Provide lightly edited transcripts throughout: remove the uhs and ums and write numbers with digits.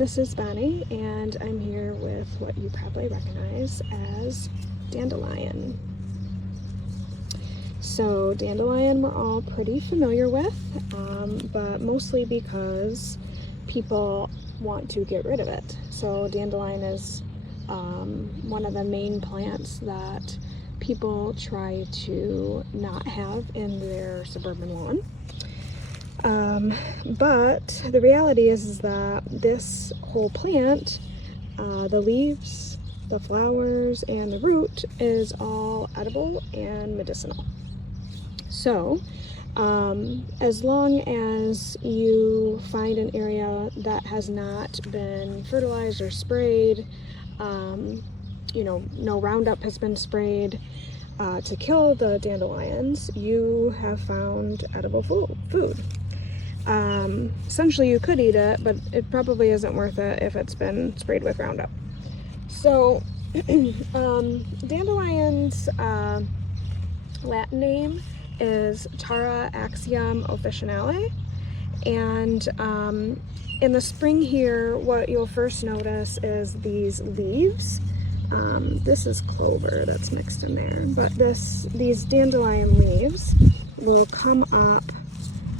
this is Bonnie, and I'm here with what you probably recognize as dandelion. So dandelion we're all pretty familiar with, but mostly because people want to get rid of it. So dandelion is one of the main plants that people try to not have in their suburban lawn. But the reality is that this whole plant, the leaves, the flowers, and the root is all edible and medicinal. So, as long as you find an area that has not been fertilized or sprayed, no Roundup has been sprayed to kill the dandelions, you have found edible food. Essentially you could eat it, but it probably isn't worth it if it's been sprayed with Roundup. So dandelion's Latin name is Taraxacum officinale, and in the spring here what you'll first notice is these leaves. This is clover that's mixed in there, but these dandelion leaves will come up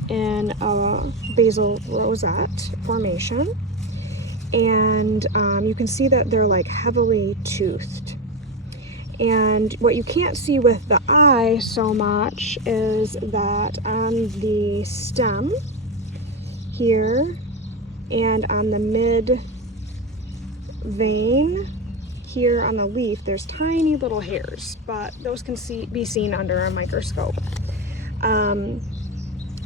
in a basal rosette formation, and you can see that they're like heavily toothed. And what you can't see with the eye so much is that on the stem here and on the mid vein here on the leaf, there's tiny little hairs, but those can be seen under a microscope.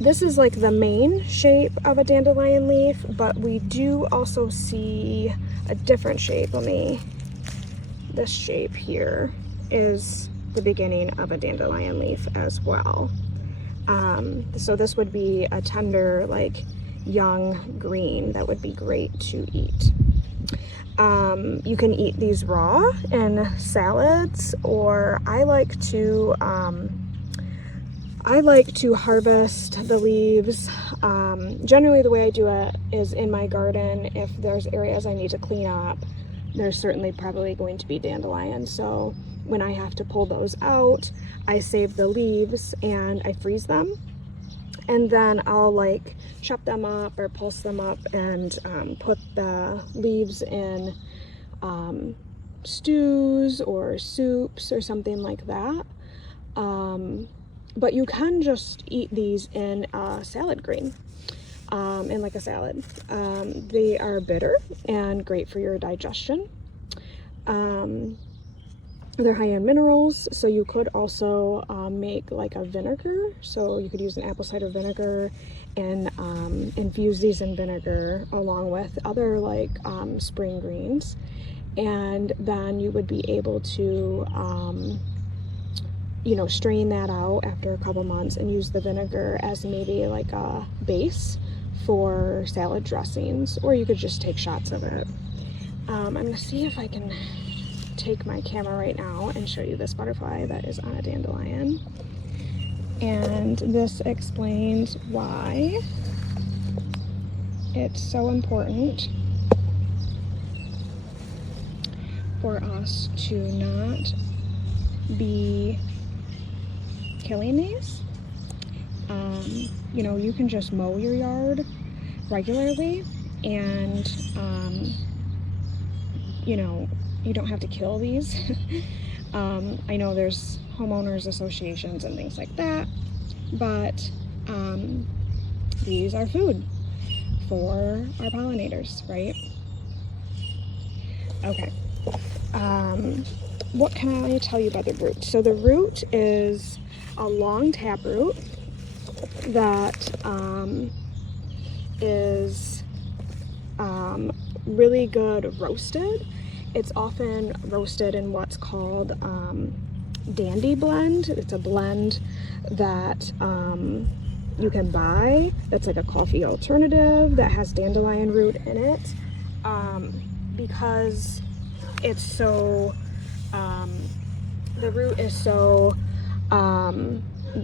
This is like the main shape of a dandelion leaf, but we do also see a different shape. This shape here is the beginning of a dandelion leaf as well. So this would be a tender, like young green that would be great to eat. You can eat these raw in salads, or I like to harvest the leaves. Generally the way I do it is in my garden. If there's areas I need to clean up, there's certainly probably going to be dandelions. So when I have to pull those out, I save the leaves and I freeze them. And then I'll like chop them up or pulse them up and put the leaves in stews or soups or something like that. But you can just eat these in a salad green, in like a salad. They are bitter and great for your digestion. They're high in minerals, so you could also make like a vinegar. So you could use an apple cider vinegar and infuse these in vinegar along with other like spring greens. And then you would be able to strain that out after a couple months and use the vinegar as maybe like a base for salad dressings, or you could just take shots of it. I'm gonna see if I can take my camera right now and show you this butterfly that is on a dandelion, and this explains why it's so important for us to not be killing these. You can just mow your yard regularly, and you don't have to kill these. I know there's homeowners associations and things like that, but these are food for our pollinators, right? Okay. What can I tell you about the root? So the root is a long taproot that is really good roasted. It's often roasted in what's called dandy blend. It's a blend that you can buy that's like a coffee alternative that has dandelion root in it, because it's so the root is so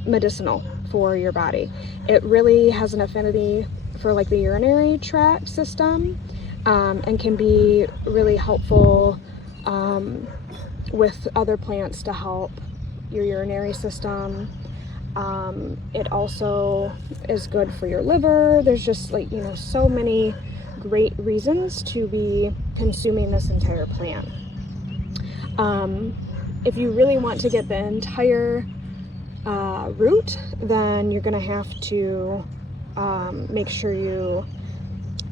medicinal for your body. It really has an affinity for like the urinary tract system. and can be really helpful with other plants to help your urinary system. It also is good for your liver. There's just like, you know, so many great reasons to be consuming this entire plant. If you really want to get the entire root, then you're gonna have to make sure you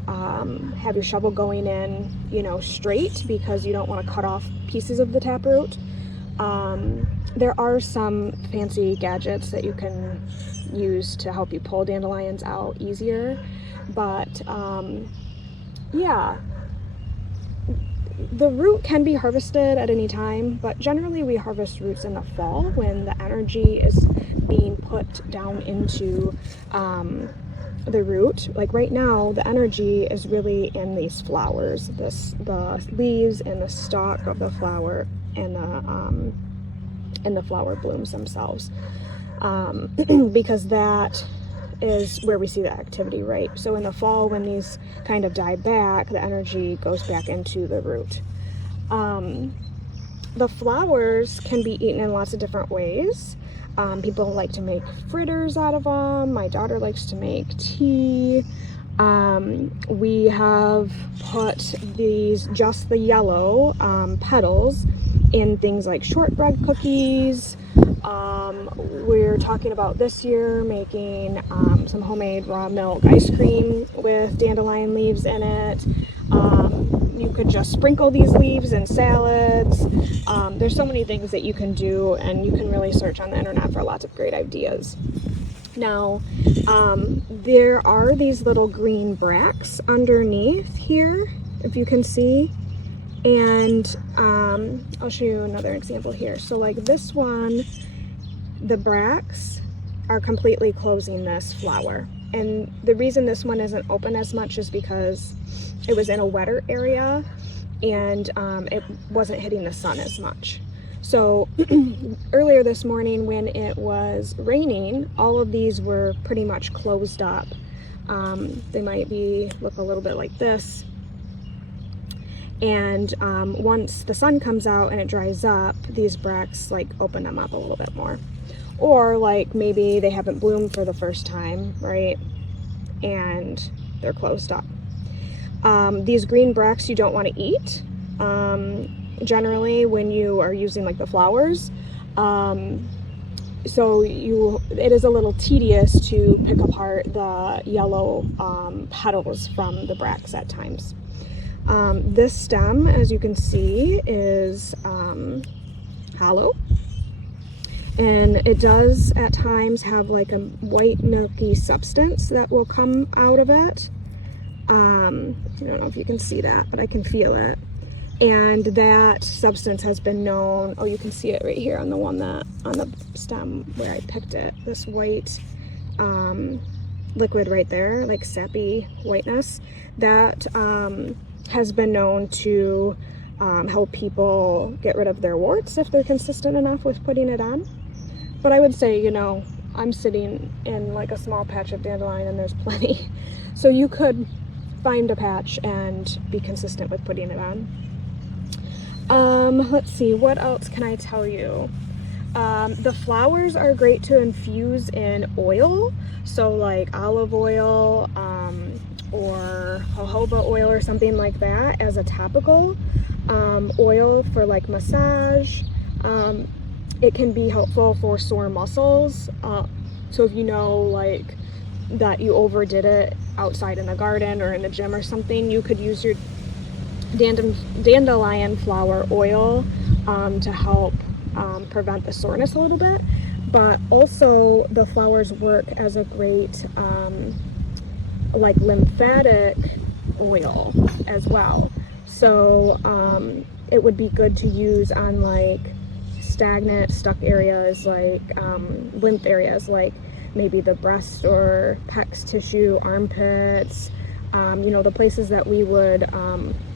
have your shovel going in, you know, straight, because you don't want to cut off pieces of the taproot. There are some fancy gadgets that you can use to help you pull dandelions out easier, but yeah, the root can be harvested at any time, but generally we harvest roots in the fall when the energy is being put down into the root. Like right now, the energy is really in these flowers, the leaves and the stalk of the flower, and the flower blooms themselves, because that is where we see the activity, right? So in the fall, when these kind of die back, the energy goes back into the root. The flowers can be eaten in lots of different ways. People like to make fritters out of them. My daughter likes to make tea. We have put just the yellow petals in things like shortbread cookies. We're talking about this year making some homemade raw milk ice cream with dandelion leaves in it. You could just sprinkle these leaves in salads. There's so many things that you can do, and you can really search on the internet for lots of great ideas. Now, there are these little green bracts underneath here, if you can see. And I'll show you another example here. So like this one, the bracts are completely closing this flower. And the reason this one isn't open as much is because it was in a wetter area, and it wasn't hitting the sun as much. So earlier this morning when it was raining, all of these were pretty much closed up. They might look a little bit like this. And once the sun comes out and it dries up, these bracts like open them up a little bit more. Or like maybe they haven't bloomed for the first time, right? And they're closed up. These green bracts you don't want to eat. Generally when you are using like the flowers. So it is a little tedious to pick apart the yellow petals from the bracts at times. This stem, as you can see, is hollow, and it does at times have like a white milky substance that will come out of it. I don't know if you can see that, but I can feel it. And that substance has been known, oh, you can see it right here on the stem where I picked it, this white liquid right there, like sappy whiteness, that has been known to help people get rid of their warts if they're consistent enough with putting it on. But I would say, you know, I'm sitting in like a small patch of dandelion and there's plenty. So you could find a patch and be consistent with putting it on. Let's see, what else can I tell you? The flowers are great to infuse in oil. So like olive oil, or jojoba oil or something like that as a topical oil for like massage. It can be helpful for sore muscles. So if you know like that you overdid it outside in the garden or in the gym or something, you could use your dandelion flower oil to help prevent the soreness a little bit. But also the flowers work as a great like lymphatic oil as well. So it would be good to use on like stagnant, stuck areas, like lymph areas, like maybe the breast or pecs tissue, armpits, you know, the places that we would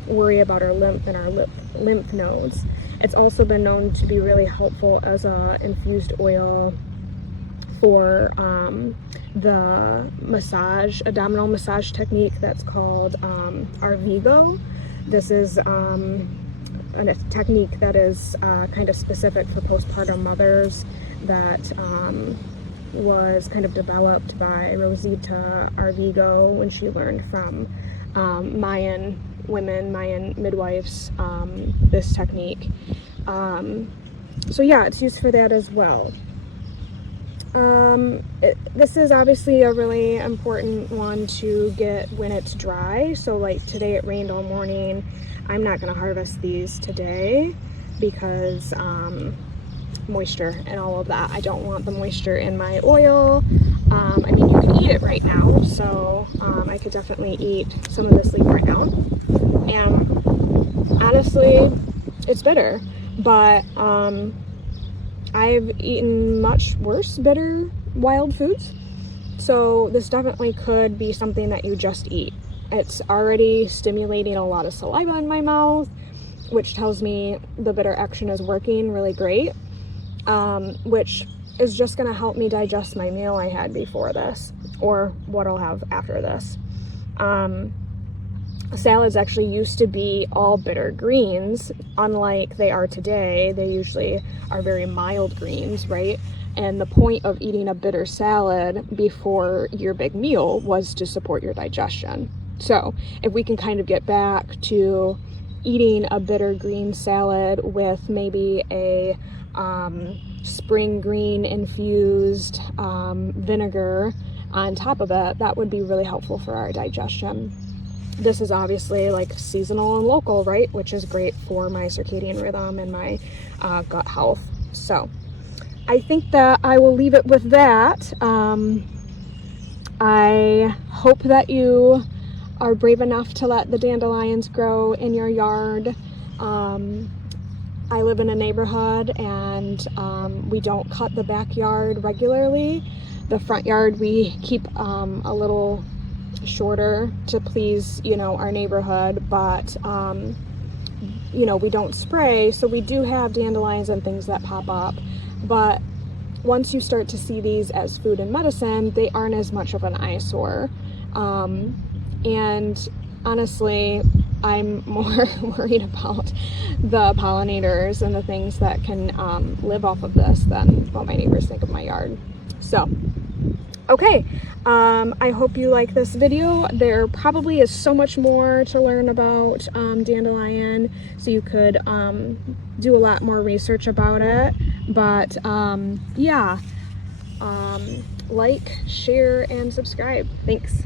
worry about our lymph and our lymph nodes. It's also been known to be really helpful as a infused oil for the abdominal massage technique that's called Arvigo. This is a technique that is kind of specific for postpartum mothers, that was kind of developed by Rosita Arvigo when she learned from Mayan midwives this technique. So yeah, it's used for that as well. This is obviously a really important one to get when it's dry. So like today it rained all morning. I'm not going to harvest these today because moisture and all of that. I don't want the moisture in my oil. I mean, you can eat it right now, so I could definitely eat some of this leaf right now. And honestly, it's bitter, but I've eaten much worse bitter wild foods. So this definitely could be something that you just eat. It's already stimulating a lot of saliva in my mouth, which tells me the bitter action is working really great, which is just going to help me digest my meal I had before this, or what I'll have after this. Salads actually used to be all bitter greens, unlike they are today. They usually are very mild greens, right? And the point of eating a bitter salad before your big meal was to support your digestion. So if we can kind of get back to eating a bitter green salad with maybe a spring green infused vinegar on top of it, that would be really helpful for our digestion. This is obviously like seasonal and local, right? Which is great for my circadian rhythm and my gut health. So I think that I will leave it with that. I hope that you are brave enough to let the dandelions grow in your yard. I live in a neighborhood and we don't cut the backyard regularly. The front yard we keep a little shorter to please, our neighborhood, but we don't spray, so we do have dandelions and things that pop up. But once you start to see these as food and medicine, they aren't as much of an eyesore. And honestly, I'm more worried about the pollinators and the things that can live off of this than what my neighbors think of my yard. So, okay, I hope you like this video. There probably is so much more to learn about dandelion, so you could do a lot more research about it. But yeah, like, share, and subscribe. Thanks.